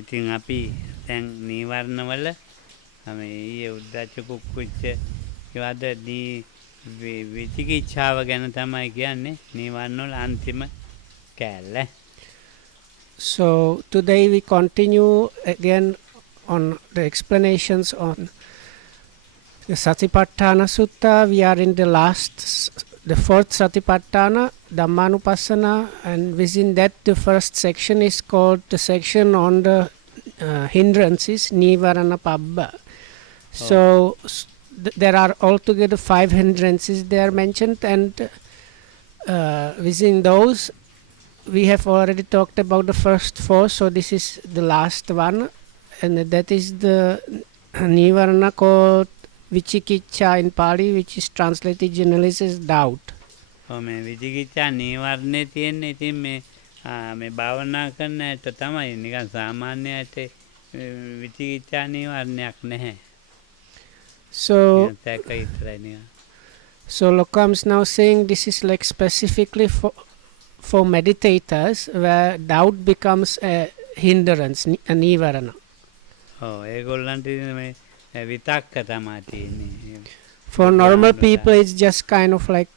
ඉතින් අපි දැන් නීවරණවල මේ ඊයේ උද්දච්ච කුක්කුච්ච ඒවද විචිකිච්ඡාව ගැන තමයි කියන්නේ නීවරණවල අන්තිම කෑල්ල. So today we continue again on the explanations on the Satipatthana Sutta. We are in the fourth Satipatthana, Dhammanupassana, and within that the first section is called the section on the hindrances, Nivarana Pabba. So there are altogether 5 hindrances there mentioned, and within those we have already talked about the first 4, so this is the last one, and that is the Nivarana called Vichikicha in Pali, which is translated generally as doubt. මේ විචිකිච්ඡා නීවරණේ තියෙන්නේ ඉතින් මේ භාවනා කරන ඇට තමයි නිකන් සාමාන්‍ය ඇට විචිකිච්ඡා නීවරණයක් නැහැ. So Lokam is now saying this is like specifically for meditators where doubt becomes a hindrance, a nivarana. For normal people it's just kind of like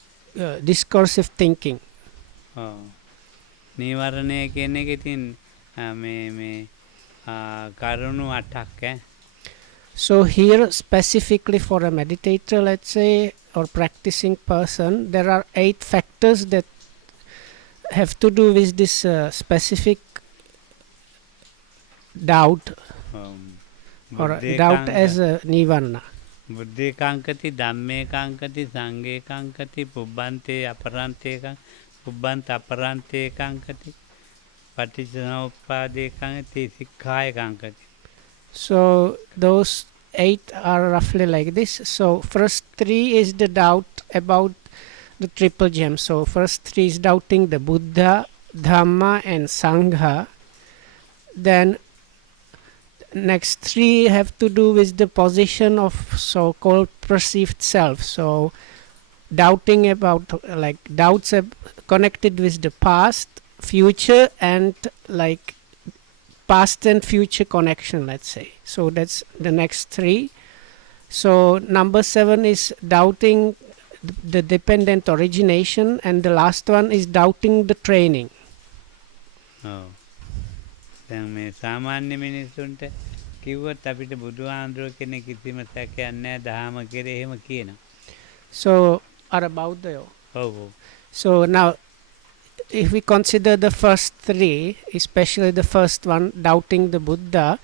discursive thinking. නීවරණය කියන එක ඉතින් මේ කරුණු 8ක්. So here specifically for a meditator, let's say, or practicing person, there are 8 factors that have to do with this specific doubt or doubt as a nivarana. බුද්ධේ කාංකති ධම්මේ කාංකති සංඝේ කාංකති පුබ්බන්තේ අපරන්තේ පුබ්බන්ත අපරන්තේ කාංකති පටිච්චසමුප්පාදේ කාංකති සික්ඛාය කාංකති. So those 8 are roughly like this. So first 3 is the doubt about the triple gem. So first 3 is doubting the Buddha, Dhamma and Sangha. Then next 3 have to do with the position of so-called perceived self. So doubting about like doubts connected with the past, future, and like past and future connection, let's say. So that's the next 3. So number 7 is doubting the dependent origination, and the last one is doubting the training. දැන් මේ සාමාන්‍ය මිනිස්සුන්ට කිව්වොත් අපිට බුදුහාඳුර කෙනෙක් කිසිම සැකයක් නැහැ දහම කෙරේ එහෙම කියනවා. So are about the ඔව්. So now if we consider the first 3, especially the first one, doubting the Buddha,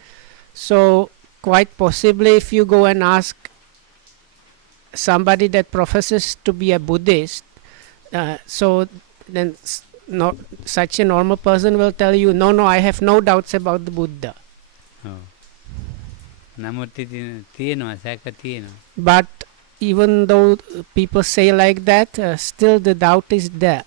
so quite possibly if you go and ask somebody that professes to be a Buddhist, so then not such a normal person will tell you, no, I have no doubts about the Buddha. But even though people say like that, still the doubt is there.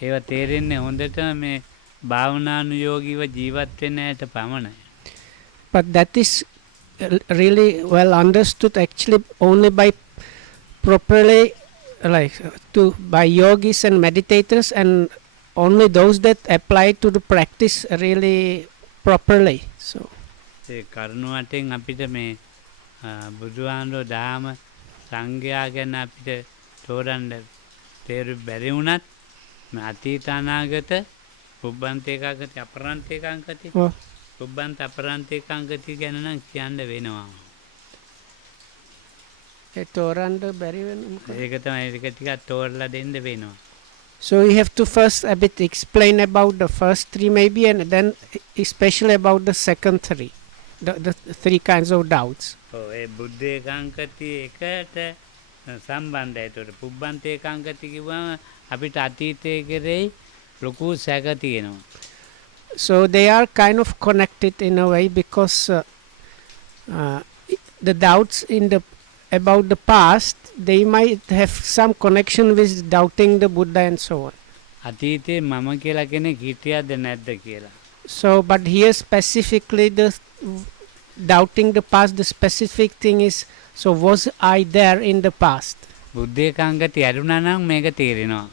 ඒව තේරෙන්නේ හොඳට මේ භාවනානුයෝගීව ජීවත් වෙන ඇයට පමණයි. But that is really well understood actually only by properly by yogis and meditators, and only those that apply to the practice really properly. So ඒ කරුණු වටෙන් අපිට මේ බුදුහාමුදුරුවෝ දහම සංඝයා ගැන අපිට තෝරන්න තේරු බැරි වුණත් අතීත අනාගත පුබ්බන්තේ කාංකති අපරන්තේ කාංකති පුබ්බන්ත අපරන්තේ කාංකති ගැන නම් කියන්න වෙනවා. ඒ තෝරන්න බැරි වෙන ඒක තමයි ඒක ටිකක් තෝරලා දෙන්න වෙනවා. So you have to first a bit explain about the first 3 maybe, and then especially about the second 3, the 3 kinds of doubts. ඒ බුද්ධේ කාංකති එකට සම්බන්ධයි. ඒතකොට පුබ්බන්තේ කාංකති කිව්වම අපිට අතීතයේ කෙරෙහි ලොකු සැක තියෙනවා. So they are kind of connected in a way, because the doubts about the past, they might have some connection with doubting the Buddha and so on. අතීතේ මම කියලා කෙනෙක් හිටියද නැද්ද කියලා. So but here specifically the doubting the past, the specific thing is, so was I there in the past? බුද්ධේ කාංකති ඇරුණා නම් මේක තේරෙනවා.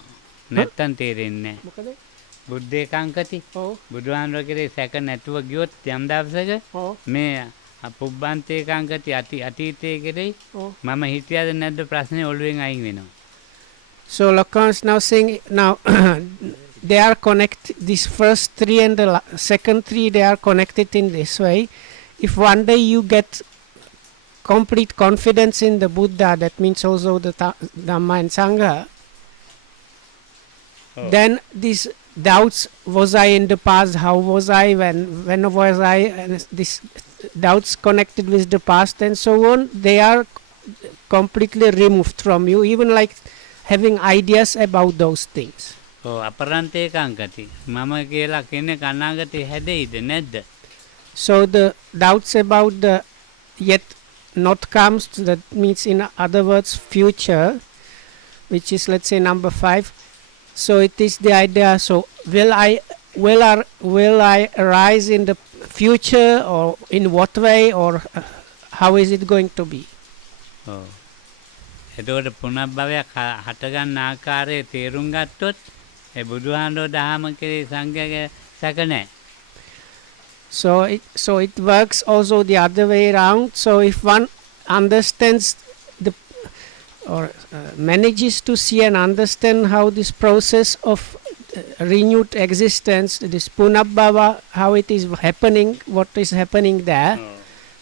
නැත්තම් තේරෙන්නේ නැහැ. බුද්ධේකාංකති ඔව් බුදුහාන්දුර කෙරේ සැක නැතුව ගියොත් යම් දවසක ඔව් මේ පුබ්බන්තේකාංකති අතීතයේ කෙරෙහි ඔව්. මම හිටියද නැද්ද ප්‍රශ්නේ ඔළුවෙන් අයින් වෙනවා. So Lacan is now saying now they are connected. These first three and the second three, they are connected in this way. If one day you get complete confidence in the Buddha, that means also the Dhamma and Sangha, Oh. then these doubts, was I in the past, how was I, when was I, and these doubts connected with the past and so on, they are completely removed from you, even like having ideas about those things. අපරන්තේකාංකති මම කියලා කෙනෙක් අනාගතේ හැදෙයිද නැද්ද? So the doubts about the yet not comes, that means in other words future, which is let's say number 5. So it is the idea, so will I arise in the future, or in what way, or how is it going to be? ඔව්. එතකොට පුනර්භවයක් හටගන්න ආකාරයේ තේරුම් ගත්තොත් ඒ බුදුහාන්දුර දහම කෙරේ සංඝයාගේ සැක නැහැ. So it works also the other way around. So if one understands the, or manages to see and understand how this process of renewed existence, this punabbhava, how it is happening, what is happening there.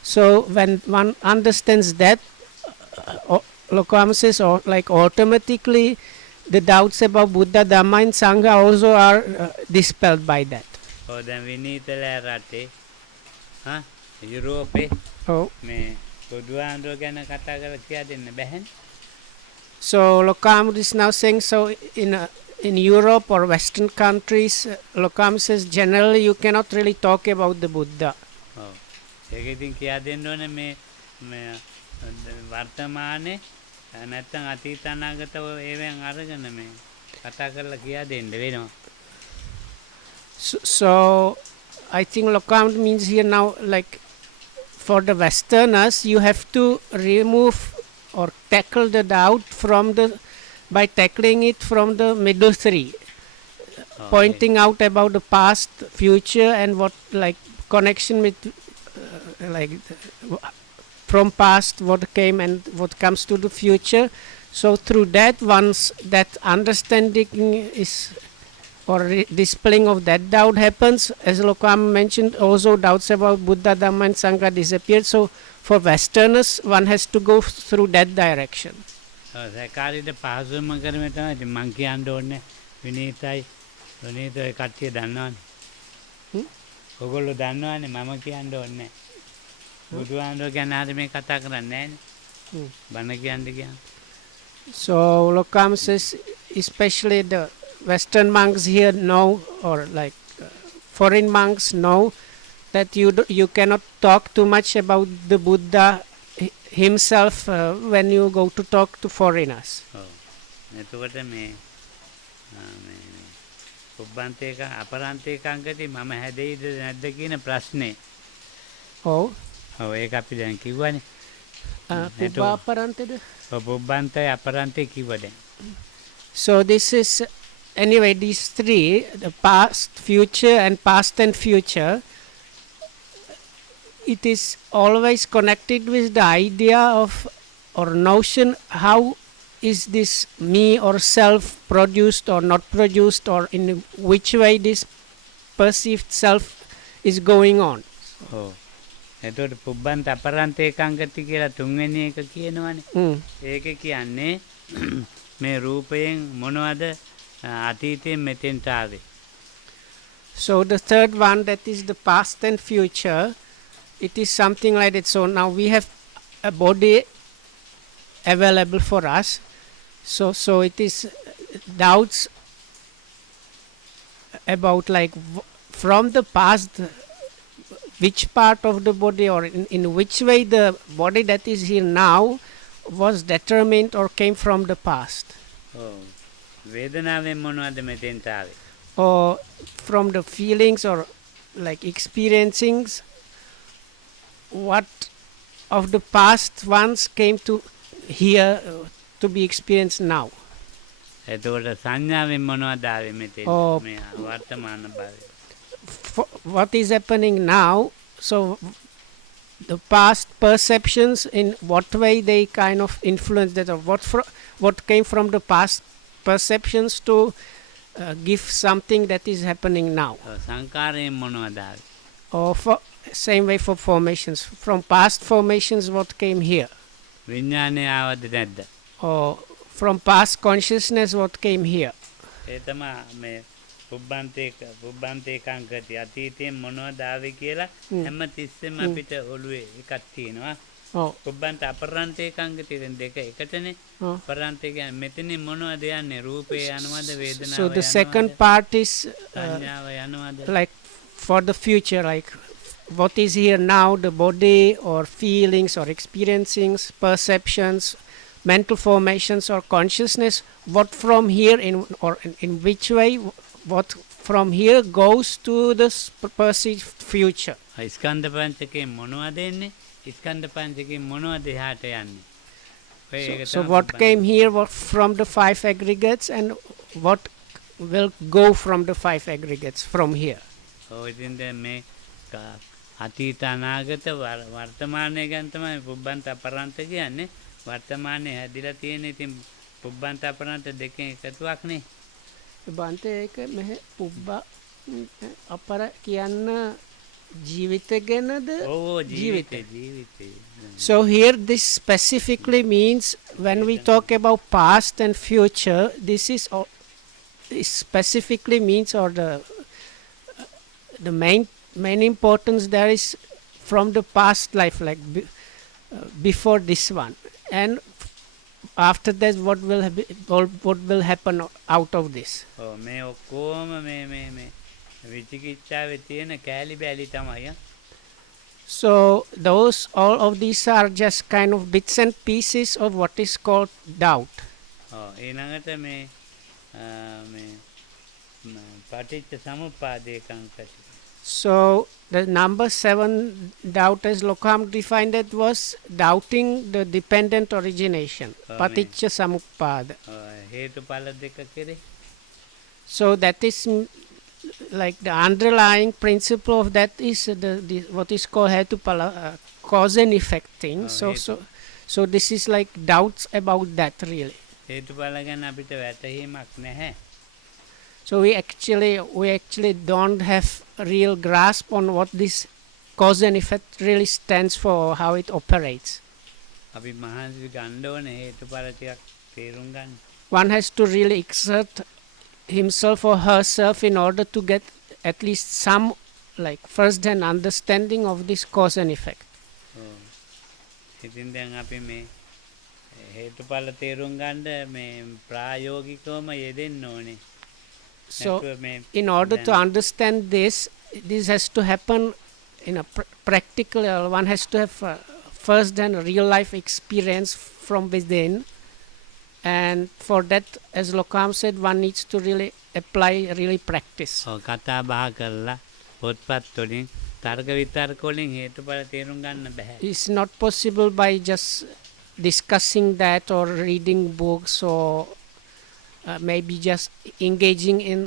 So when one understands that, Lokam says, or like automatically the doubts about Buddha, Dhamma and Sangha also are dispelled by that. ඔව් දැන් විනීතල රටේ යුරෝපේ Oh. මේ බුදුහාන්දුර ගැන කතා කරලා කියා දෙන්න බැහැනේ. So Lokam is now saying, so in Europe or Western countries, Lokam says generally you cannot really talk about the Buddha. ඔව්. ඒක ඉතින් කියා දෙන්න ඕනේ මේ වර්තමානයේ නැත්තම් අතීත අනාගත ඒවෙන් අරගෙන මේ කතා කරලා කියා දෙන්න වෙනවා. So I think Lokam means here now, like for the Westerners, you have to remove or tackle the doubt by tackling it from the middle three, pointing out about the past, future, and what like connection with like from past, what came and what comes to the future. So through that, once that understanding is, or dispelling of that doubt happens, as Lokam mentioned, also doubts about Buddha, Dhamma and Sangha disappear. So for Westerners, one has to go through that direction. සැකාරීට පහසුවම කරම තමයි ඉතින් මං කියන්න ඕනේ විනීතයි විනීතයි කට්ටිය දන්නවනේ. ඔයගොල්ලෝ දන්නවනේ මම කියන්න ඕනේ. බුදුහාන්දුර ගැන හරි මේ කතා කරන්නේ නැහැනේ. බණ කියන්න කියන්නේ. So Lokam says, especially the Western monks here know, or like foreign monks know, that you cannot talk too much about the Buddha himself when you go to talk to foreigners. ඔව්. එතකොට මේ පුබ්බන්තේක අපරන්තේකාංකති මම හැදෙයිද නැද්ද කියන ප්‍රශ්නේ. Oh. ඔව් ඒක අපි දැන් කිව්වනේ. Pubba aparanteda? ඔව් පුබ්බන්තේ අපරන්තේ කිව්වා දැන්. So this is, anyway, these three, the past, future, and past and future, it is always connected with the idea of, or notion, how is this me or self produced or not produced, or in which way this perceived self is going on. ඔව්. එතකොට පුබ්බන්ත අපරන්තේකාංකති කියලා තුන්වෙනි එක කියනවනේ. ඒක කියන්නේ මේ රූපයෙන් මොනවද අතීතයෙන් මෙතෙන්ට ආවේ. So the third one, that is the past and future, it is something like that. So now we have a body available for us. So it is doubts about like from the past, which part of the body, or in which way the body that is here now was determined or came from the past. ඔව්. වේදනාවෙන් මොනවද මෙතෙන්ට ආවේ. Or from the feelings or like experiencing, what of the past ones came to here to be experienced now. එතකොට සංඥාවෙන් මොනවද ආවේ මෙතෙන් Oh. මේ වර්තමාන භාවය. What is happening now? So the past perceptions, in what way they kind of influence that, or what came from the past perceptions to give something that is happening now, සංකාරයෙන් මොනවද ආවේ. or for same way for formations, from past formations what came here, විඥානය ආවද නැද්ද. or from past consciousness what came here. ඒ තමා මේ පුබ්බන්තේකංකති අතීතයෙන් මොනවද ආවේ කියලා හැම තිස්සෙම අපිට ඔළුවේ එකක් තියෙනවා. Oh, පුබ්බන්ත අපරන්තේකංකති දෙක එකටනේ. oh. අපරන්තේ කියන්නේ මෙතනින් මොනවද යන්නේ රූපේ යනවද වේදනාව So the යනවද second part is සංඥාව යනවද. like for the future, like what is here now, the body or feelings or experiencings, perceptions, mental formations or consciousness, what from here in which way, what from here goes to the perceived future. ස්කන්ධ පංචකයෙන් මොනවද එන්නේ ස්කන්ධ පංචකයෙන් මොනවද එහාට යන්නේ. ඔය ඒක So තමයි what පුබ්බන්ත. came here what from the five aggregates, and what will go from the five aggregates from here. ඔය ඉතින් දැන් මේ අතීත අනාගත වර්තමානය ගැන තමයි පුබ්බන්ත අපරන්ත කියන්නේ. වර්තමානයේ හැදිලා තියෙන ඉතින් පුබ්බන්ත අපරන්ත දෙකෙන් එකතුවක්නේ. බන්තේ ඒක මෙහෙ පුබ්බා අපර කියන්න ජීවිත ගැනද ඕ ජීවිතේ. ජීවිතේ. So here this specifically means when we talk about past and future, this is this specifically means, or the main importance there is from the past life, like before this one, and after that what will happen out of this. ඔව් මේ ඔක්කොම මේ විචිකිච්ඡාවේ තියෙන කෑලි බෑලි තමයි. So all of these are just kind of bits and pieces of what is called doubt. ඔව් ඊළඟට මේ පටිච්ච සමුප්පාදේකංකති. So the number 7 doubt, as Lokam defined it, was doubting the dependent origination, paticca samuppada. හේතුඵල දෙක කෙරේ. So that is like the underlying principle of that is the what is called hetupala, cause and effect thing. So this is like doubts about that really. හේතුඵල ගැන අපිට වැටහීමක් නැහැ. So we actually don't have a real grasp on what this cause and effect really stands for, or how it operates. අපි මහන්සි ගන්න ඕනේ හේතුඵල ටිකක් තේරුම් ගන්න. One has to really exert himself or herself in order to get at least some like first-hand understanding of this cause and effect. ඉතින් දැන් අපි මේ හේතුඵල තේරුම් ගන්න මේ ප්‍රායෝගිකවම යෙදෙන්න ඕනේ. So in order to understand this has to happen in a practical, one has to have first-hand real life experience from within, and for that, as Lokam said, one needs to really apply, really practice. කතා බහ කරලා පොත්පත් වලින් තර්ක විතර්ක වලින් හේතුඵල තේරුම් ගන්න බෑ. It's not possible by just discussing that or reading books, or maybe just engaging in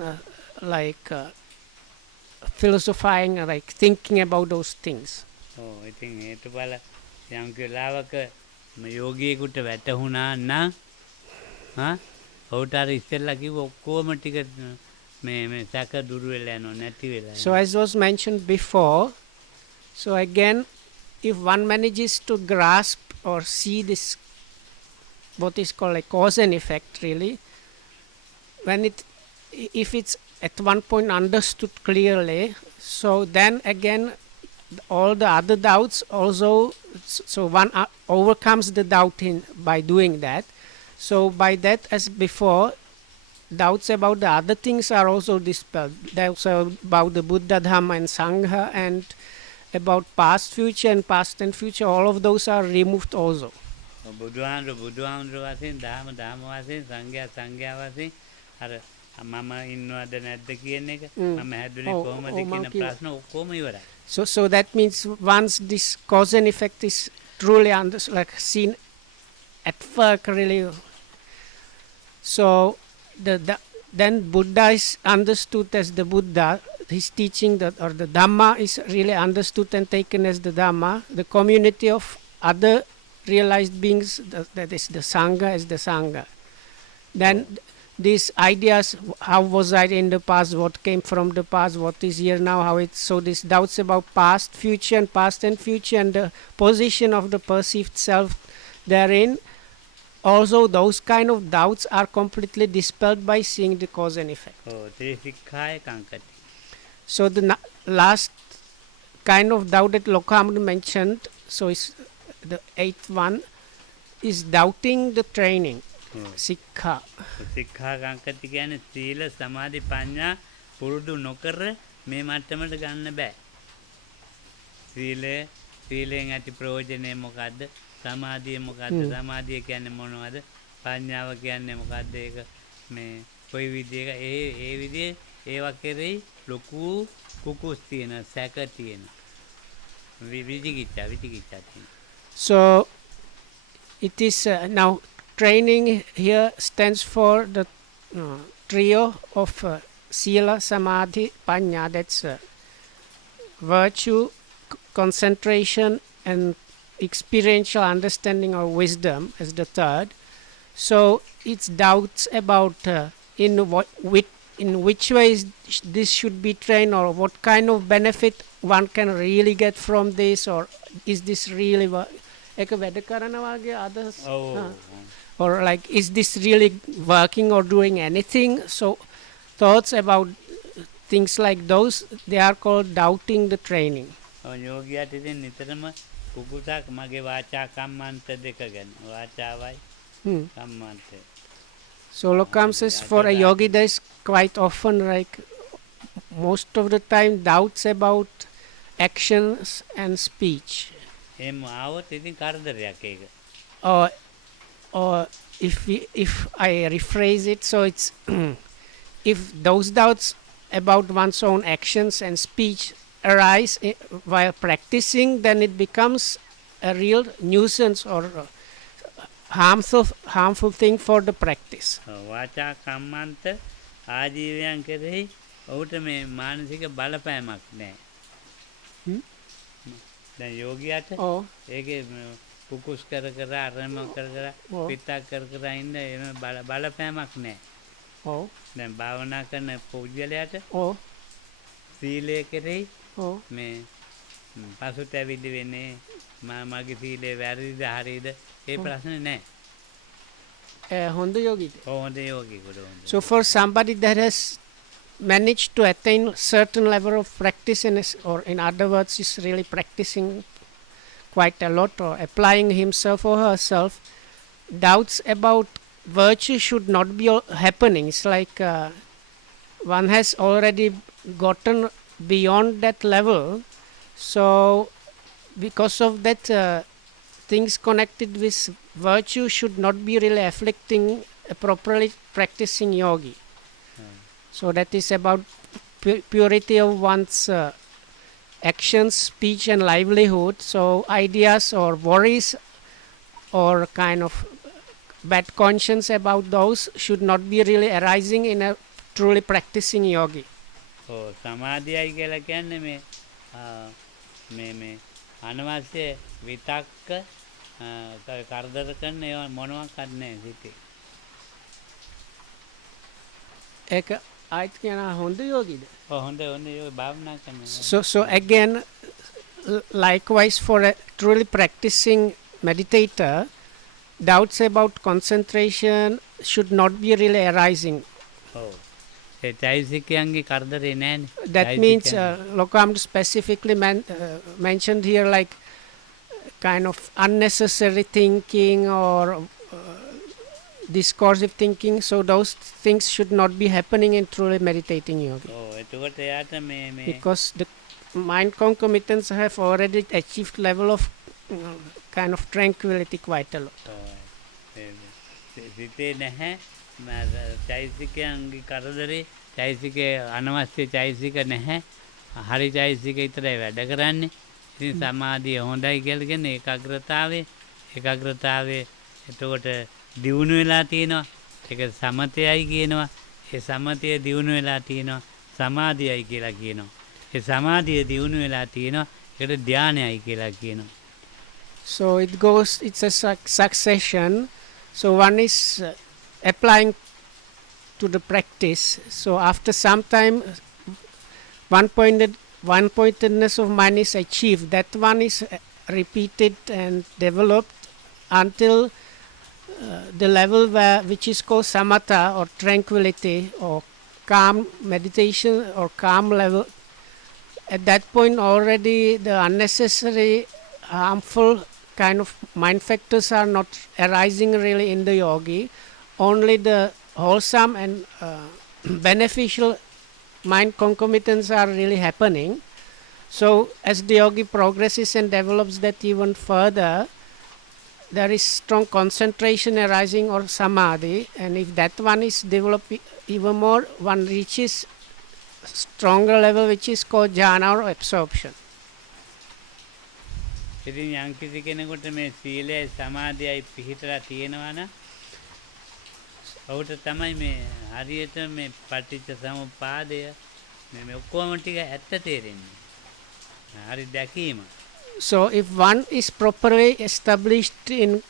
philosophizing, like thinking about those things. ඔව් ඉතින් හේතුඵල යම් වෙලාවක යෝගියෙකුට වැටහුණා නම් ඔහුට අර ඉස්සෙල්ලා කිව්ව ඔක්කොම ටික මේ සැක දුරු වෙලා යනවා නැති වෙලා. So as was mentioned before, so again, if one manages to grasp or see this, what is called like cause and effect really, if it's at one point understood clearly, so then again all the other doubts also, so one overcomes the doubt by doing that. So by that, as before, doubts about the other things are also dispelled. Doubts about the Buddha, Dhamma and Sangha, and about past, future and past and future, all of those are removed also. බුදුහාමුදුරුවෝ වශයෙන් දහම වශයෙන් සංඝයා වශයෙන් අර මම ඉන්නවද නැද්ද කියන එක මම හැදුනේ කොහොමද කියන ප්‍රශ්න ඔක්කොම ඉවරයි. So that means once this cause and effect is truly seen at work really, so then Buddha is understood as the Buddha. His teaching that or the Dhamma is really understood and taken as the Dhamma. The community of other realized beings, that is the Sangha, as the Sangha. Then these ideas, how was I in the past, what came from the past, what is here now, how it's, so these doubts about past, future, and past and future, and the position of the perceived self therein. Also, those kind of doubts are completely dispelled by seeing the cause and effect. ත්‍රිසික්ඛාය කංකති. So the last kind of doubt that Lokamud mentioned, so is the eighth one, is doubting the training, sikha. සික්ඛා කංකති කියන්නේ සීල සමාධි ප්‍රඥා පුරුදු නොකර මේ මට්ටමට ගන්න බෑ. සීලයෙන් ඇති ප්‍රයෝජනය මොකද්ද? සමාධිය මොකද්ද? සමාධිය කියන්නේ මොනවද? ප්‍රඥාව කියන්නේ මොකද්ද? ඒක මේ කොයි විදිහක ඒ විදිහේ ඒවා කෙරෙහි ලොකු කුකුස් තියෙන සැක තියෙන විචිකිච්ඡා තියෙන. So it is now training here stands for the trio of sila, samadhi, panya. That's virtue, concentration, and experiential understanding or wisdom as the third. So it's doubts about in which ways this should be trained, or what kind of benefit one can really get from this, or is this really others, or like is this really working or doing anything? So thoughts about things like those, they are called doubting the training. යෝගියාට ඉතින් නිතරම කුකුසක් මගේ වාචා කම්මන්ත දෙක ගැන වාචාවයි කම්මන්තේ. So Lokam says for a yogi there is quite often, like most of the time, doubts about actions and speech. එහෙම ආවොත් ඉතින් කරදරයක් ඒක. Or if I rephrase it, so it's if those doubts about one's own actions and speech arise while practicing, then it becomes a real nuisance or harmful thing for the practice. වාචා කම්මන්ත ආජීවයන් කෙරෙහි ඔහුට මේ මානසික බලපෑමක් නැහැ. දැන් යෝගියාට ඒකේ කුකුස් කර කර අරම කර කර පිටක් කර කර ඉන්න එම බලපෑමක් නැහැ. දැන් භාවනා කරන පුද්ගලයාට සීලය කෙරෙහි මේ පසුතැවිලි වෙන්නේ මගේ සීලය වැරදිද හරිද ඒ ප්‍රශ්නේ නැහැ. හොඳ යෝගීද? හොඳ යෝගීකුට. So for somebody that has managed to attain certain level of practice, or in other words is really practicing quite a lot or applying himself or herself, doubts about virtue should not be happening. It's like one has already gotten beyond that level, so because of that things connected with virtue should not be really afflicting a properly practicing yogi. So that is about purity of one's actions, speech and livelihood. So ideas or worries or kind of bad conscience about those should not be really arising in a truly practicing yogi. සමාධියයි කියලා කියන්නේ මේ අනවශ්‍ය විතක්ක කරදර කරන ඒවා මොනවාක්වත් නැහැ සිතේ. ඒක ආයිත් කියන හොඳ යෝගීද? හොඳ යෝගී භාවනා කරන. So again, likewise for a truly practicing meditator, doubts about concentration should not be really arising. That means Lokam specifically mentioned here, like kind of unnecessary thinking or discursive thinking. So those things should not be happening in truly meditating yogi. Because the mind concomitants have already achieved level of kind of tranquility quite a lot. චෛසිකයන්ගේ කරදරේ චෛසිකේ අනවශ්‍ය චෛසික නැහැ. හරි චෛසික විතරයි වැඩ කරන්නේ. ඉතින් සමාධිය හොඳයි කියලා කියන්නේ ඒකාග්‍රතාවේ එතකොට දියුණු වෙලා තියෙනවා. ඒක සමතයයි කියනවා. ඒ සමතය දියුණු වෙලා තියෙනවා. සමාධියයි කියලා කියනවා. ඒ සමාධිය දියුණු වෙලා තියෙනවා. ඒකට ධානයයි කියලා කියනවා. So it goes, it's a succession. So one is applying to the practice. So after some time, one pointedness of mind is achieved. That one is repeated and developed until the level which is called samatha or tranquility or calm meditation or calm level. At that point already the unnecessary harmful kind of mind factors are not arising really in the yogi. Only the wholesome and beneficial mind concomitants are really happening. So as the yogi progresses and develops that even further, there is strong concentration arising or samadhi, and if that one is developed even more, one reaches stronger level which is called jhana or absorption. ඉතින් යම්කිසි කෙනෙකුට මේ සීලය සමාධියයි පිහිටලා තියෙනවා නම් ඔහුට තමයි මේ හරියට මේ පටිච්ච සමුප්පාදය මේ ඔක්කොම ටික ඇත්ත තේරෙන්නේ. හරි දැකීම. So if one is properly established in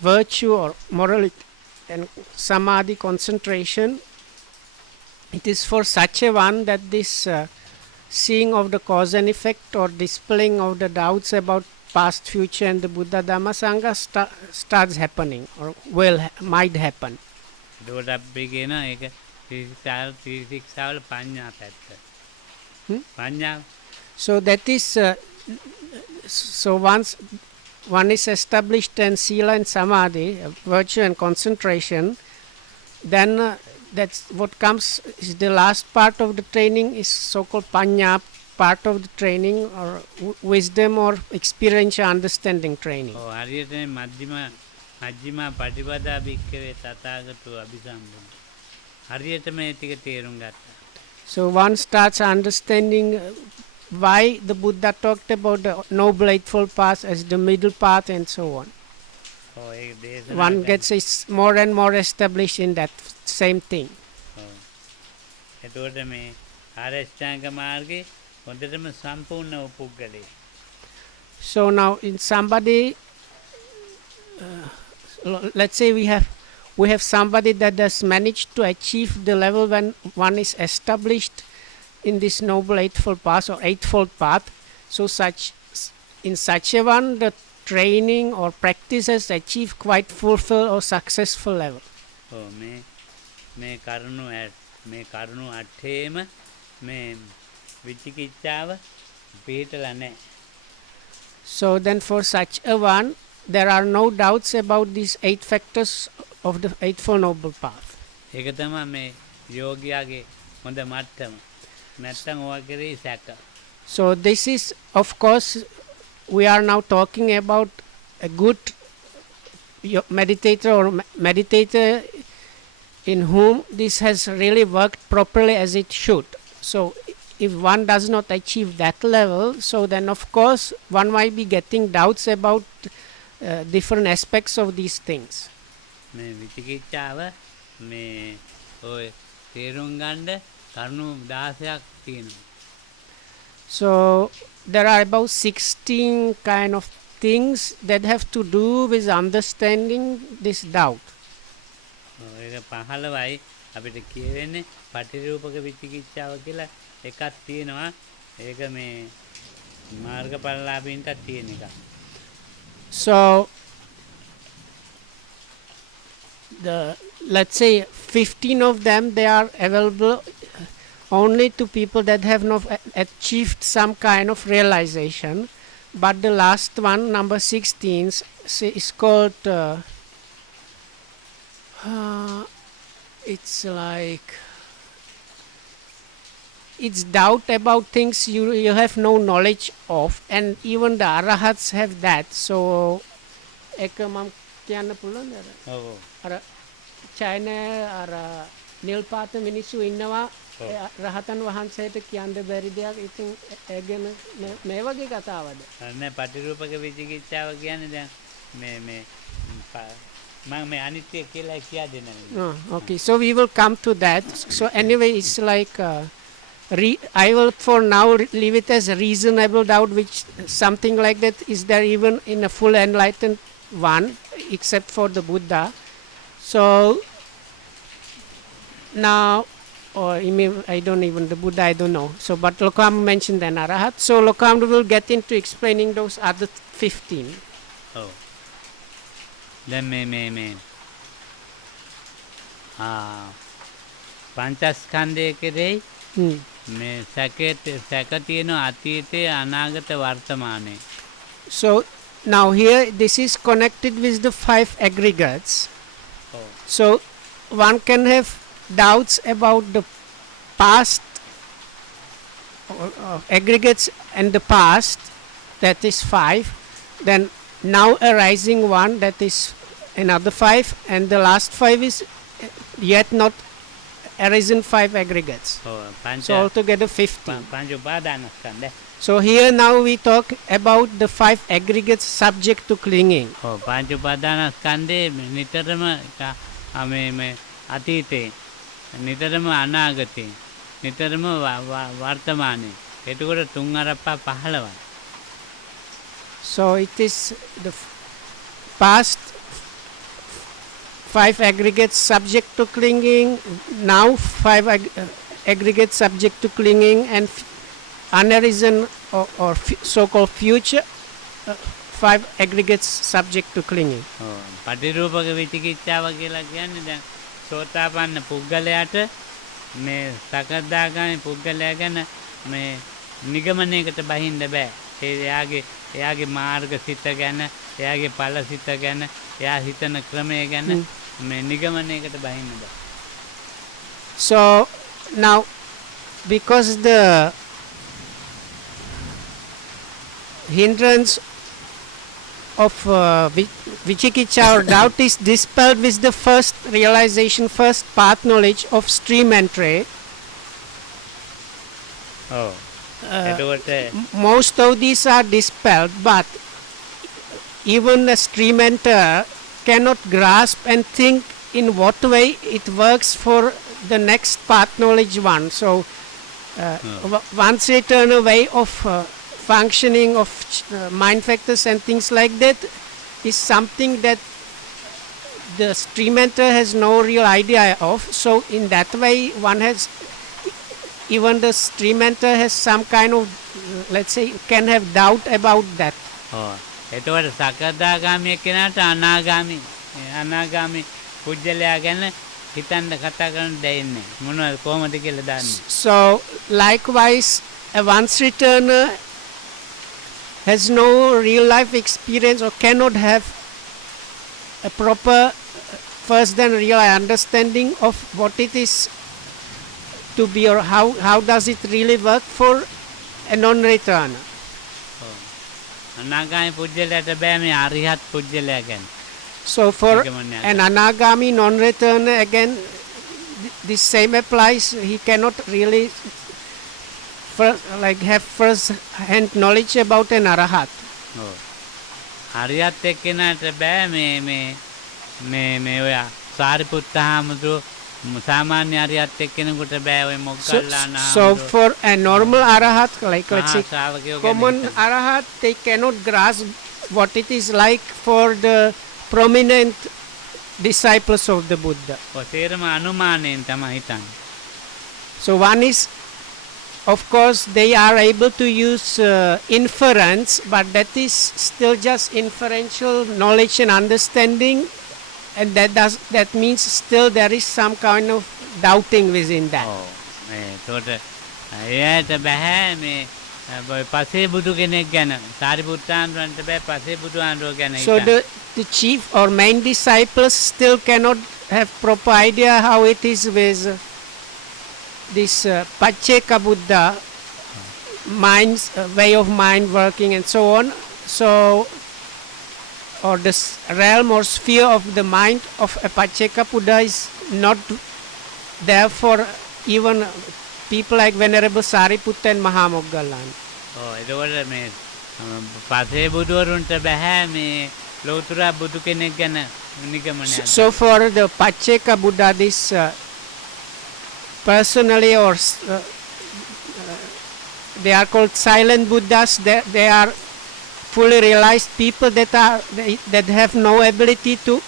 virtue or morality and samadhi concentration, it is for such a one that this seeing of the cause and effect or dispelling of the doubts about past, future and the Buddha Dhamma Sangha starts happening or might happen. ඒකට අපි කියන ඒක ත්‍රිශික්ෂාවල පඤ්ඤා පැත්ත. පඤ්ඤා. So that is so once one is established in sila and samadhi, virtue and concentration, then that's what comes is the last part of the training is so-called panya, part of the training or wisdom or experiential understanding training. ඔව් හරියට මජ්ක්‍ධිම පටිපදා භික්ඛවේ තථාගතෝ අභිසම්බුද්ධ. හරියටම මේ ටික තේරුම් ගත්තා. So one starts understanding why the Buddha talked about the noble eightfold path as the middle path and so on. ඔව් ඒක දේශනා One gets more and more established in that same thing. ඔව්. එතකොට මේ ආරෂ්ඨාංග මාර්ගේ හොඳටම සම්පූර්ණ වූ පුද්ගලයෙක්. So now in somebody, let's say we have somebody that has managed to achieve the level when one is established in this noble eightfold path or eightfold path. So in such a one, the training or practice has achieved quite fulfilled or successful level. ඔව් මේ කරුණු අටේම මේ විචිකිච්ඡාව පිළිතලා නැහැ. So then for such a one, there are no doubts about these 8 factors of the Eightfold Noble Path. ඒක තමයි මේ යෝගියාගේ හොඳ මට්ටම. නැත්තම් ඔය කරේ සැක. So this is, of course, we are now talking about a good meditator or meditator in whom this has really worked properly as it should. So if one does not achieve that level, so then of course one might be getting doubts about different aspects of these things. මේ විචිකිච්ඡාව මේ ඔය තේරුම් ගන්න කරුණු 16ක් තියෙනවා. So there are about 16 kind of things that have to do with understanding this doubt. ඒක 15යි අපිට කියවෙන්නේ පටිරූපක විචිකිච්ඡාව කියලා එකක් තියෙනවා. ඒක මේ මාර්ගඵලලාභීන්ට තියෙන එකක්. So let's say 15 of them, they are available only to people that have not achieved some kind of realization, but the last one, number 16, is called it's like it's doubt about things you have no knowledge of, and even the arahats have that. So එක මම කියන්න පුළුවන් ඔව් අර China අර නිල් පාත මිනිස්සු ඉන්නවා රහතන් වහන්සේට කියන්න බැරි දෙයක්. ඉතින් ඒගෙන මේ වගේ කතාවද? නෑ පටිරූපක විචිකිච්ඡාව කියන්නේ දැන් මේ මම මේ අනිත්‍ය කියලා කියා දෙනවා. Oh, okay, so we will come to that. So anyway, it's like I will for now leave it as a reasonable doubt, which something like that is there even in a full enlightened one, except for the Buddha. So now, or I don't even the Buddha, I don't know. So, but Lokam mentioned an Arahat. So Lokam will get into explaining those other 15. ඔව්. දැන් මේ පංචස්කන්ධය කෙරෙහි මේ සැක තියෙන අතීතයේ අනාගත වර්තමානයේ. So now here this is connected with the 5 aggregates. ඔව්. So one can have doubts about the past aggregates and the past, that is 5. Then now arising one, that is another 5, and the last 5 is yet not arisen 5 aggregates. ඔව්. So altogether 15. පංච උපාදානස්කන්ධ. So here now we talk about the 5 aggregates subject to clinging. ඔව්. පංච උපාදානස්කන්ධේ නිතරම මේ අතීතේ, නිතරම අනාගතේ, නිතරම වර්තමානයේ. එතකොට 3 අරප්පා 15. So it is the past 5 aggregates subject to clinging, now 5 aggregates subject to clinging, and unarisen or so-called future 5 aggregates subject to clinging. ඔව්. පටිරූපක විචිකිච්ඡාව කියලා කියන්නේ දැන් සෝතාපන්න පුද්ගලයාට මේ සකදාගාමී පුද්ගලයා ගැන මේ නිගමනයකට බහින්න බෑ. එයාගේ මාර්ග සිත ගැන, එයාගේ ඵල සිත ගැන, එයා හිතන ක්‍රමය ගැන මේ නිගමනයකට බහින්න බෑ. So now, because the hindrance of vichikicha or doubt is dispelled with the first realization, first path knowledge of stream entry. ඔව්. එතකොට Most of these are dispelled, but even a stream enter cannot grasp and think in what way it works for the next path knowledge one. So one certain way of functioning of mind factors and things like that is something that the stream enter has no real idea of. So in that way one has, even the stream enter has some kind of, let's say, can have doubt about that. ඔව්. එතකොට සකදාගාමී කෙනාට අනාගාමී පුජ්‍යලයා ගැන හිතන්න කතා කරන්න දෙන්නේ මොනවද කොහොමද කියලා දන්නේ. So likewise a once returner has no real life experience or cannot have a proper first then real understanding of what it is to be, or how does it really work for a non-returner. අනාගාමී පුජ්‍යලයට බෑ මේ අරිහත් පුජ්‍යලයා ගැන. So for an anagami non-returner, again this same applies. He cannot really have first hand knowledge about an arahat. ඔව්. අරිහත් එක්කෙනාට බෑ මේ ඔය සාරිපුත්ත හාමුදුරුවෝ සාමාන්‍ය අරිහත් එක්කෙනෙකුට බෑ ඔය Moggallana. So for a normal arahat, like let's say common arahat, they cannot grasp what it is like for the prominent disciples of the Buddha. තේරම අනුමානයෙන් තමයි හිතන්නේ. So one is, of course, they are able to use inference, but that is still just inferential knowledge and understanding, and that means still there is some kind of doubting within that. ඒකට එයාට බෑ මේ පසේ බුදු කෙනෙක් ගැන සාරිපුත්තාන්වන්ට බෑ පසේ බුදු ආන්රෝ ගැන. So the chief or main disciples still cannot have proper idea how it is with this Pacceka Buddha mind's way of mind working and so on. So, or this realm or sphere of the mind of a Pacceka Buddha is not there for even people like Venerable Sariputta and Mahamoggallana. එතකොට මේ පසේ බුදුවරුන්ට බෑ මේ ලෝතුරා බුදු කෙනෙක් ගැන නිගමනයක්. So for the Pacceka Buddha, this personally they are called silent Buddhas. They are fully realized people that have no ability to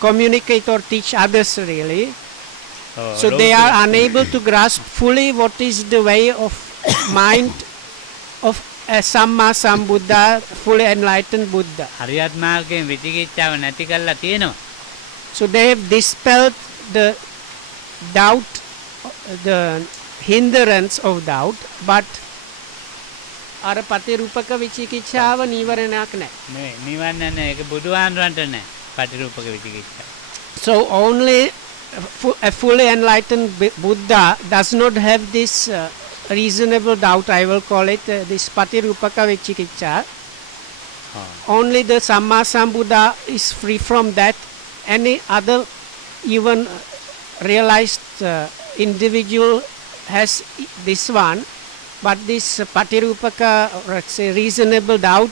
communicate or teach others really. So they are unable to grasp fully what is the way of mind of a Samma Sambuddha, fully enlightened Buddha. හරියත් මාර්ගයෙන් විචිකිච්ඡාව නැති කරලා තියෙනවා. So they have dispelled the doubt, the hindrance of doubt, but අර පටිරූපක විචිකිච්ඡාව නීවරණයක් නැහැ. මේ නිවන්න නැහැ. ඒක බුදුහාමුදුරන්ට නැහැ. පටිරූපක විචිකිච්ඡාව. So only a fully enlightened Buddha does not have this reasonable doubt, I will call it, this patirupaka vichikicha. Only the Samma Sambuddha is free from that. Any other even realized individual has this one, but this patirupaka, or let's say reasonable doubt,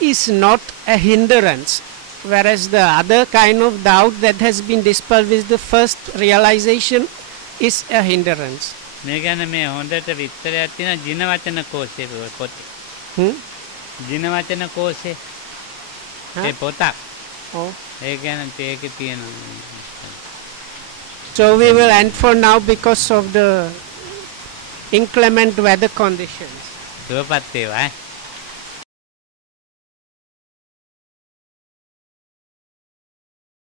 is not a hindrance. Whereas the other kind of doubt that has been dispelled with the first realization is a hindrance. මේ ගැන මේ හොඳට විස්තරයක් තියෙනවා ජින වචන කෝෂයේ පොතේ. ජින වචන කෝෂේ ඒ පොතක්. Oh. ඒ ගැන ඒකේ තියෙනවා. So we will end for now because of the inclement weather conditions. සුවපත් වේවා.